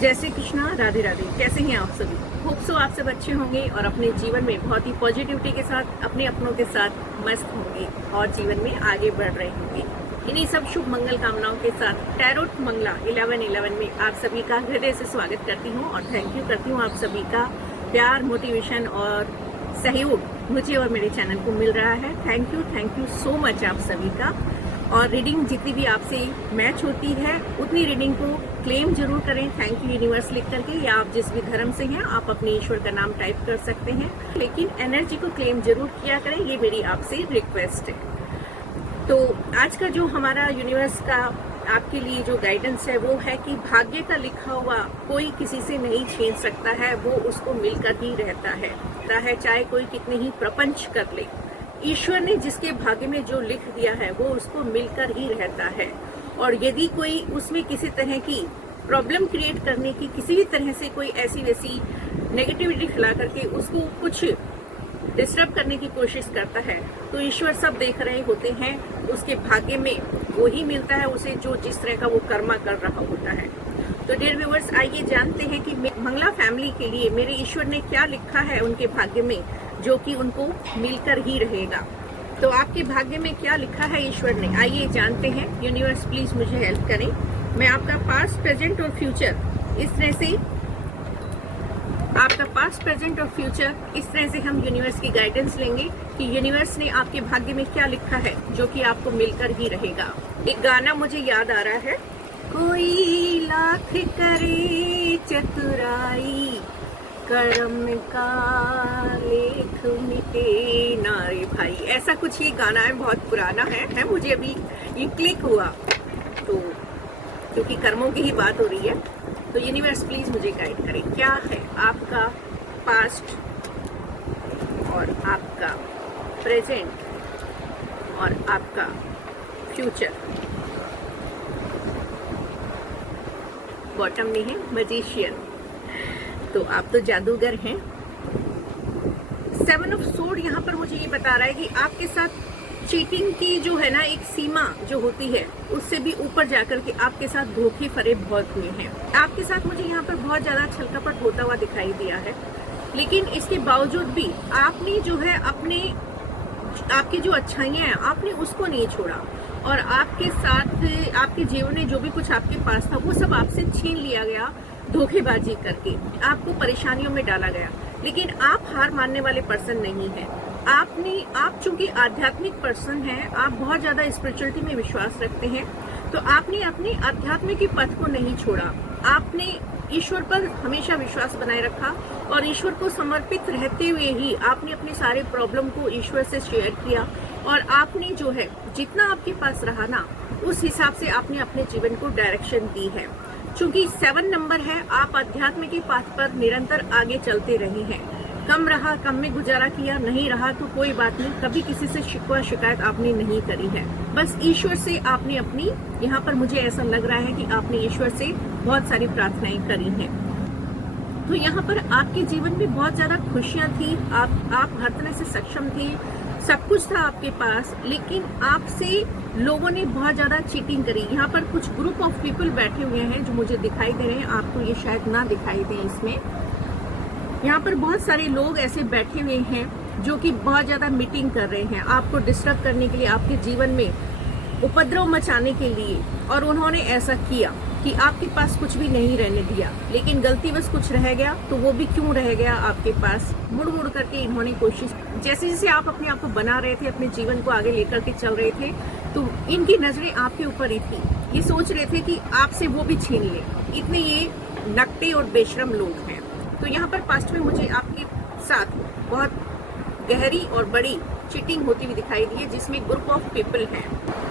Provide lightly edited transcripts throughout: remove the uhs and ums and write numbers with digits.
जय श्री कृष्णा, राधे राधे। कैसे हैं आप सभी? होप सो आप सब अच्छे होंगे और अपने जीवन में बहुत ही पॉजिटिविटी के साथ अपने अपनों के साथ मस्त होंगे और जीवन में आगे बढ़ रहे होंगे। इन्हीं सब शुभ मंगल कामनाओं के साथ टैरोट मंगला 11/11 में आप सभी का हृदय से स्वागत करती हूँ और थैंक यू करती हूँ आप सभी का प्यार, मोटिवेशन और सहयोग मुझे और मेरे चैनल को मिल रहा है। थैंक यू सो मच आप सभी का। और रीडिंग जितनी भी आपसे मैच होती है उतनी रीडिंग को क्लेम जरूर करें, थैंक यू यूनिवर्स लिख करके, या आप जिस भी धर्म से हैं आप अपने ईश्वर का नाम टाइप कर सकते हैं, लेकिन एनर्जी को क्लेम जरूर किया करें, ये मेरी आपसे रिक्वेस्ट है। तो आज का जो हमारा यूनिवर्स का आपके लिए जो गाइडेंस है वो है कि भाग्य का लिखा हुआ कोई किसी से नहीं छीन सकता है, वो उसको मिलकर ही रहता है, चाहे कोई कितने ही प्रपंच कर ले। ईश्वर ने जिसके भाग्य में जो लिख दिया है वो उसको मिलकर ही रहता है। और यदि कोई उसमें किसी तरह की प्रॉब्लम क्रिएट करने की, किसी भी तरह से कोई ऐसी वैसी नेगेटिविटी फैला करके उसको कुछ डिस्टर्ब करने की कोशिश करता है, तो ईश्वर सब देख रहे होते हैं, उसके भाग्य में वो ही मिलता है उसे जो जिस तरह का वो कर्मा कर रहा होता है। तो डियर व्यूअर्स, आइए जानते हैं कि मंगला फैमिली के लिए मेरे ईश्वर ने क्या लिखा है उनके भाग्य में, जो कि उनको मिलकर ही रहेगा। तो आपके भाग्य में क्या लिखा है ईश्वर ने, आइए जानते हैं। यूनिवर्स प्लीज मुझे हेल्प करें। मैं आपका पास्ट, प्रेजेंट और फ्यूचर इस तरह से, आपका पास्ट, प्रेजेंट और फ्यूचर इस तरह से हम यूनिवर्स की गाइडेंस लेंगे कि यूनिवर्स ने आपके भाग्य में क्या लिखा है जो कि आपको मिलकर ही रहेगा। एक गाना मुझे याद आ रहा है, कोई लाख करे चतुराई, कर्म का लेख मिटे ना रे भाई, ऐसा कुछ ये गाना है, बहुत पुराना है मुझे अभी ये क्लिक हुआ, तो क्योंकि कर्मों की ही बात हो रही है। तो यूनिवर्स प्लीज मुझे गाइड करें, क्या है आपका पास्ट और आपका प्रेजेंट और आपका फ्यूचर। बॉटम में है मैजिशियन, तो आप तो जादूगर हैं। 7 ऑफ सोर्ड यहाँ पर मुझे ये बता रहा है कि आपके साथ चीटिंग की जो है ना एक सीमा जो होती है, उससे भी ऊपर जाकर के आपके साथ धोखे फरेब बहुत हुए हैं। आपके साथ मुझे यहाँ पर बहुत ज्यादा छलकपट होता हुआ दिखाई दिया है, लेकिन इसके बावजूद भी आपने जो है अपने, आपकी जो अच्छाइयां हैं आपने उसको नहीं छोड़ा, और आपके साथ आपके जीवन में जो भी कुछ आपके पास था वो सब आपसे छीन लिया गया, धोखेबाजी करके आपको परेशानियों में डाला गया। लेकिन आप हार मानने वाले पर्सन नहीं हैं। आप चूंकि आध्यात्मिक पर्सन हैं, आप बहुत ज्यादा स्पिरिचुअलिटी में विश्वास रखते हैं, तो आपने अपने आध्यात्मिक पथ को नहीं छोड़ा। आपने ईश्वर पर हमेशा विश्वास बनाए रखा और ईश्वर को समर्पित रहते हुए ही आपने अपने सारे प्रॉब्लम को ईश्वर से शेयर किया, और आपने जो है जितना आपके पास रहा ना उस हिसाब से आपने अपने जीवन को डायरेक्शन दी है। चूंकि 7 नंबर है, आप अध्यात्म के पाथ पर निरंतर आगे चलते रहे हैं। कम रहा, कम में गुजारा किया, नहीं रहा तो कोई बात नहीं, कभी किसी से शिकवा शिकायत आपने नहीं करी है। बस ईश्वर से आपने अपनी, यहाँ पर मुझे ऐसा लग रहा है कि आपने ईश्वर से बहुत सारी प्रार्थनाएं करी हैं। तो यहाँ पर आपके जीवन में बहुत ज्यादा खुशियां थी, आप हर तरह से सक्षम थे, सब कुछ था आपके पास, लेकिन आपसे लोगों ने बहुत ज्यादा चीटिंग करी। यहाँ पर कुछ ग्रुप ऑफ पीपल बैठे हुए हैं जो मुझे दिखाई दे रहे हैं, आपको ये शायद ना दिखाई दे इसमें। यहाँ पर बहुत सारे लोग ऐसे बैठे हुए हैं जो कि बहुत ज्यादा मीटिंग कर रहे हैं आपको डिस्टर्ब करने के लिए, आपके जीवन में उपद्रव मचाने के लिए, और उन्होंने ऐसा किया कि आपके पास कुछ भी नहीं रहने दिया। लेकिन गलती बस कुछ रह गया, तो वो भी क्यों रह गया आपके पास, मुड़ मुड़ करके इन्होंने कोशिश, जैसे जैसे आप अपने आप को बना रहे थे, अपने जीवन को आगे लेकर के चल रहे थे, तो इनकी नजरें आपके ऊपर ही थी। ये सोच रहे थे कि आपसे वो भी छीन ले, इतने ये नकटे और बेशरम लोग हैं। तो यहाँ पर पास्ट में मुझे आपके साथ बहुत गहरी और बड़ी चीटिंग होती हुई दिखाई दी है, जिसमें ग्रुप ऑफ पीपल हैं।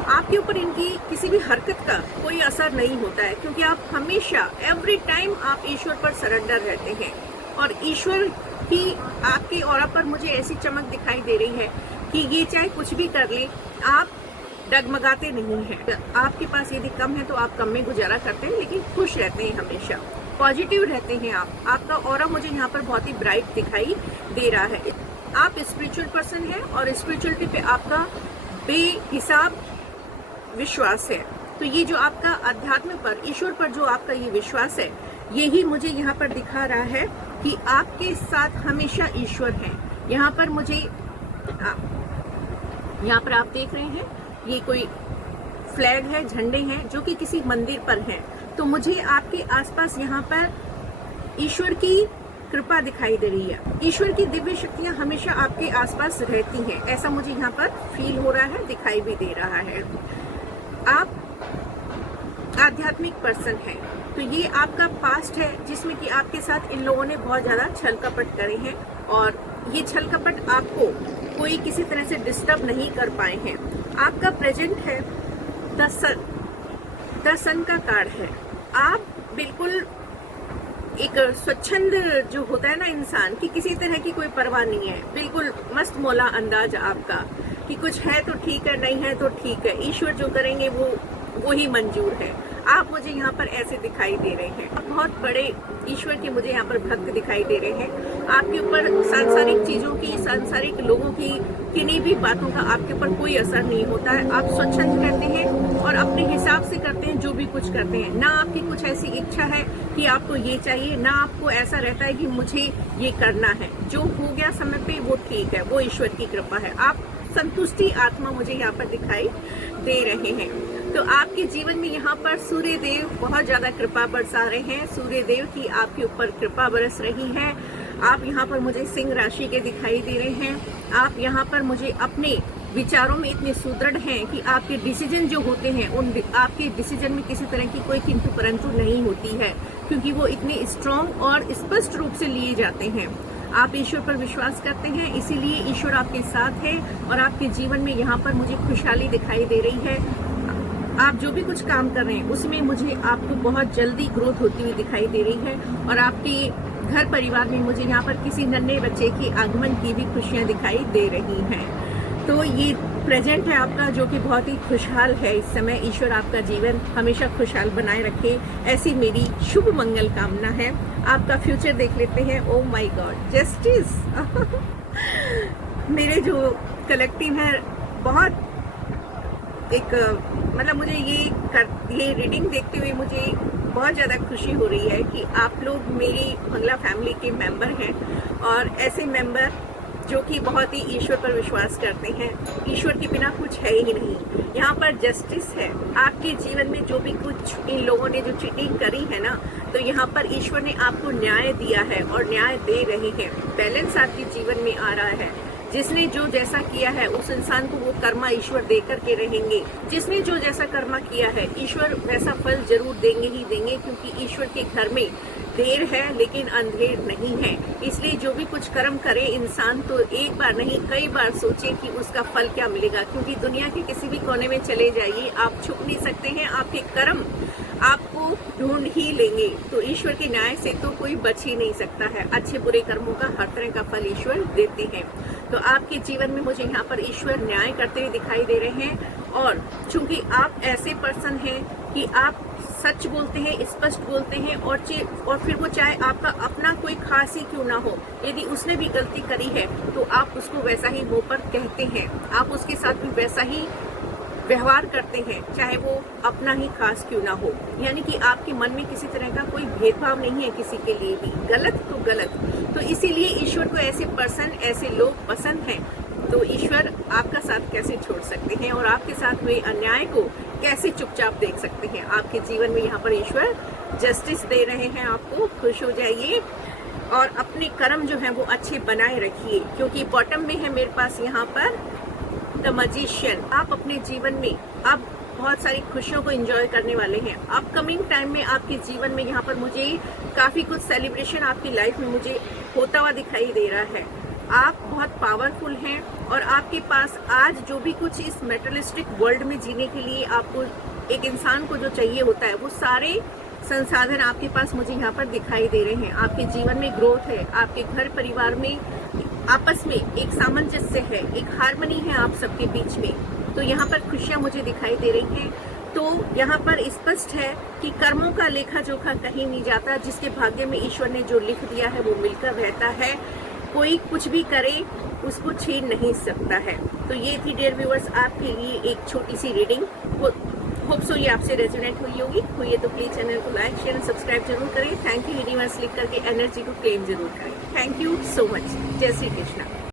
आपके ऊपर इनकी किसी भी हरकत का कोई असर नहीं होता है, क्योंकि आप हमेशा एवरी टाइम आप ईश्वर पर सरेंडर रहते हैं, और ईश्वर की आपके ऑरा पर मुझे ऐसी चमक दिखाई दे रही है कि ये चाहे कुछ भी कर ले, आप डगमगाते नहीं हैं। आपके पास यदि कम है तो आप कम में गुजारा करते हैं, लेकिन खुश रहते हैं, हमेशा पॉजिटिव रहते हैं आप। आपका ऑरा मुझे यहाँ पर बहुत ही ब्राइट दिखाई दे रहा है। आप स्पिरिचुअल पर्सन हैं और स्पिरिचुअलिटी पे आपका बेहिसाब विश्वास है। तो ये जो आपका अध्यात्म पर, ईश्वर पर जो आपका ये विश्वास है, यही मुझे यहाँ पर दिखा रहा है कि आपके साथ हमेशा ईश्वर है। यहाँ पर मुझे यहाँ पर आप देख रहे हैं ये कोई फ्लैग है, झंडे हैं जो कि किसी मंदिर पर हैं। तो मुझे आपके आसपास यहाँ पर ईश्वर की कृपा दिखाई दे रही है। ईश्वर की दिव्य शक्तियां हमेशा आपके आसपास रहती हैं, ऐसा मुझे यहाँ पर फील हो रहा है, दिखाई भी दे रहा है। आप आध्यात्मिक पर्सन है, तो ये आपका पास्ट है जिसमें कि आपके साथ इन लोगों ने बहुत ज्यादा छल कपट करे हैं और ये छल कपट आपको कोई किसी तरह से डिस्टर्ब नहीं कर पाए हैं। आपका प्रेजेंट है द सन का कार्ड है। आप बिल्कुल एक स्वच्छंद जो होता है ना इंसान की, किसी तरह की कोई परवाह नहीं है, बिल्कुल मस्त मौला अंदाज आपका कि कुछ है तो ठीक है, नहीं है तो ठीक है, ईश्वर जो करेंगे वो ही मंजूर है। आप मुझे यहाँ पर ऐसे दिखाई दे रहे हैं, आप बहुत बड़े ईश्वर के मुझे यहाँ पर भक्त दिखाई दे रहे हैं। आपके ऊपर सांसारिक चीजों की, सांसारिक लोगों की किन्हीं भी बातों का आपके ऊपर कोई असर नहीं होता है। आप स्वच्छंद रहते हैं और अपने हिसाब से करते हैं जो भी कुछ करते हैं। ना आपकी कुछ ऐसी इच्छा है कि आपको ये चाहिए, ना आपको ऐसा रहता है कि मुझे ये करना है। जो हो गया समय पे वो ठीक है, वो ईश्वर की कृपा है। आप संतुष्टि आत्मा मुझे यहाँ पर दिखाई दे रहे हैं। तो आपके जीवन में यहाँ पर सूर्य देव बहुत ज्यादा कृपा बरसा रहे हैं। सूर्य देव की आपके ऊपर कृपा बरस रही है। आप यहाँ पर मुझे सिंह राशि के दिखाई दे रहे हैं। आप यहाँ पर मुझे अपने विचारों में इतने सुदृढ़ हैं कि आपके डिसीजन जो होते हैं उन आपके डिसीजन में किसी तरह की कोई किंतु परंतु नहीं होती है, क्योंकि वो इतने स्ट्रॉन्ग और स्पष्ट रूप से लिए जाते हैं। आप ईश्वर पर विश्वास करते हैं, इसीलिए ईश्वर आपके साथ है और आपके जीवन में यहाँ पर मुझे खुशहाली दिखाई दे रही है। आप जो भी कुछ काम कर रहे हैं उसमें मुझे आपको बहुत जल्दी ग्रोथ होती हुई दिखाई दे रही है और आपके घर परिवार में मुझे यहाँ पर किसी नन्हे बच्चे के आगमन की भी खुशियाँ दिखाई दे रही हैं। तो ये प्रेजेंट है आपका जो कि बहुत ही खुशहाल है इस समय। ईश्वर आपका जीवन हमेशा खुशहाल बनाए रखे, ऐसी मेरी शुभ मंगल कामना है। आपका फ्यूचर देख लेते हैं। ओ माय गॉड, जस्टिस मेरे जो कलेक्टिव है बहुत एक मतलब मुझे ये रीडिंग देखते हुए मुझे बहुत ज़्यादा खुशी हो रही है कि आप लोग मेरी मंगला फैमिली के मेंबर हैं और ऐसे मेंबर जो कि बहुत ही ईश्वर पर विश्वास करते हैं। ईश्वर के बिना कुछ है ही नहीं। यहाँ पर जस्टिस है। आपके जीवन में जो भी कुछ इन लोगों ने जो चीटिंग करी है ना, तो यहाँ पर ईश्वर ने आपको न्याय दिया है और न्याय दे रहे हैं। बैलेंस आपके जीवन में आ रहा है। जिसने जो जैसा किया है उस इंसान को वो कर्मा ईश्वर दे करके रहेंगे। जिसने जो जैसा कर्मा किया है ईश्वर वैसा फल जरूर देंगे ही देंगे, क्योंकि ईश्वर के घर में देर है लेकिन अंधेर नहीं है। इसलिए जो भी कुछ कर्म करे इंसान तो एक बार नहीं कई बार सोचे कि उसका फल क्या मिलेगा, क्योंकि दुनिया के किसी भी कोने में चले जाइए आप छुप नहीं सकते हैं। आपके कर्म आपको ढूंढ ही लेंगे। तो ईश्वर के न्याय से तो कोई बच ही नहीं सकता है। अच्छे बुरे कर्मों का हर तरह का फल ईश्वर देते हैं। तो आपके जीवन में मुझे यहाँ पर ईश्वर न्याय करते हुए दिखाई दे रहे हैं। और चूंकि आप ऐसे पर्सन हैं कि आप सच बोलते हैं, स्पष्ट बोलते हैं और फिर वो चाहे आपका अपना कोई खास ही क्यों ना हो, यदि उसने भी गलती करी है तो आप उसको वैसा ही मुंह पर कहते हैं। आप उसके साथ भी वैसा ही व्यवहार करते हैं, चाहे वो अपना ही खास क्यों ना हो। यानी कि आपके मन में किसी तरह का कोई भेदभाव नहीं है किसी के लिए भी, गलत तो गलत। तो इसीलिए ईश्वर को ऐसे पर्सन, ऐसे लोग पसंद हैं। तो ईश्वर आपका साथ कैसे छोड़ सकते हैं और आपके साथ हुए अन्याय को कैसे चुपचाप देख सकते हैं। आपके जीवन में यहाँ पर ईश्वर जस्टिस दे रहे हैं। आपको खुश हो जाइए और अपने कर्म जो है वो अच्छे बनाए रखिए, क्योंकि बॉटम में है मेरे पास यहाँ पर द मैजिशियन। आप अपने जीवन में अब बहुत सारी खुशियों को एंजॉय करने वाले हैं। अपकमिंग टाइम में आपके जीवन में यहाँ पर मुझे काफी कुछ सेलिब्रेशन आपकी लाइफ में मुझे होता हुआ दिखाई दे रहा है। आप बहुत पावरफुल हैं और आपके पास आज जो भी कुछ इस मेटेरियलिस्टिक वर्ल्ड में जीने के लिए आपको एक इंसान को जो चाहिए होता है वो सारे संसाधन आपके पास मुझे यहाँ पर दिखाई दे रहे हैं। आपके जीवन में ग्रोथ है, आपके घर परिवार में आपस में एक सामंजस्य है, एक हार्मनी है आप सबके बीच में। तो यहाँ पर खुशियाँ मुझे दिखाई दे रही हैं। तो यहाँ पर स्पष्ट है कि कर्मों का लेखा जोखा कहीं नहीं जाता। जिसके भाग्य में ईश्वर ने जो लिख दिया है वो मिलकर रहता है। कोई कुछ भी करे उसको छीन नहीं सकता है। तो ये थी डियर व्यूअर्स आपके लिए एक छोटी सी रीडिंग। होप सो ये आपसे रेजोनेट हुई है तो प्लीज चैनल को लाइक शेयर एंड सब्सक्राइब जरूर करें। थैंक यू यूनिवर्स लिख करके एनर्जी को क्लेम जरूर करें। Thank you so much. जय श्री कृष्णा।